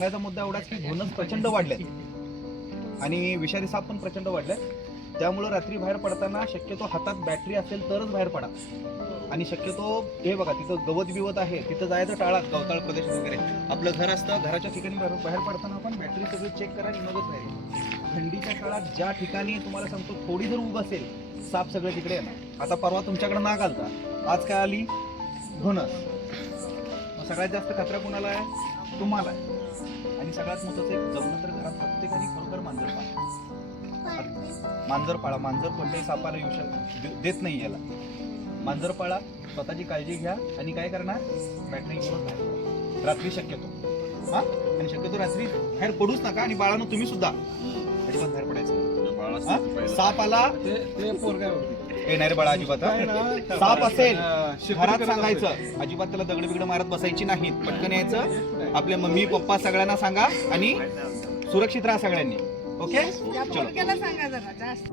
सांगायचा मुद्दा एवढाच की घोणस प्रचंड वाढले आणि विषारी साप पण प्रचंड वाढले त्यामुळं रात्री बाहेर पडताना शक्यतो हातात बॅटरी असेल तरच बाहेर पडा. आणि शक्यतो हे बघा तिथं गवत बिवत आहे तिथं जायचं टाळा गवताळ प्रदेश वगैरे. आपलं घर असतं घराच्या ठिकाणी बाहेर बाहेर पडताना आपण बॅटरी सगळी चेक करायला मदत आहे राहील. थंडीच्या काळात ज्या ठिकाणी तुम्हाला सांगतो थोडी जर उग असेल साप सगळे तिकडे येणार. आता परवा तुमच्याकडे नाग आलता. आज काय आली? घोणस सगळ्यात जास्त खतरा कुणाला आहे? तुम्हाला आणि सगळ्यात महत्वाचं एक जमलं तर घरात प्रत्येकाने खरोखर मांजर पाळा. मांजर पाळा. मांजर कोणत्याही सापाला येऊ शक दे- देत नाही याला. मांजर पाळा स्वतःची काळजी घ्या आणि काय करणार? बॅटरी घेऊन रात्री शक्यतो. हा? आणि शक्यतो रात्री बाहेर पडूच नका आणि बाळानं तुम्ही सुद्धा. अजिबात बाहेर पडायचं हा? साप आला? ते ते पोरगावरती. येणार रे बाळा अजिबात हा? साप असेल. घरात सांगायचं. अजिबात त्याला दगड बिगड मारत बसायची नाहीत. पटकन यायचं. असेल. आपले मम्मी पप्पा सगळ्यांना सांगा आणि सुरक्षित राहा सगळ्यांनी. ओके? त्या चलो. पोरग्याला सांगा जरा जास्त.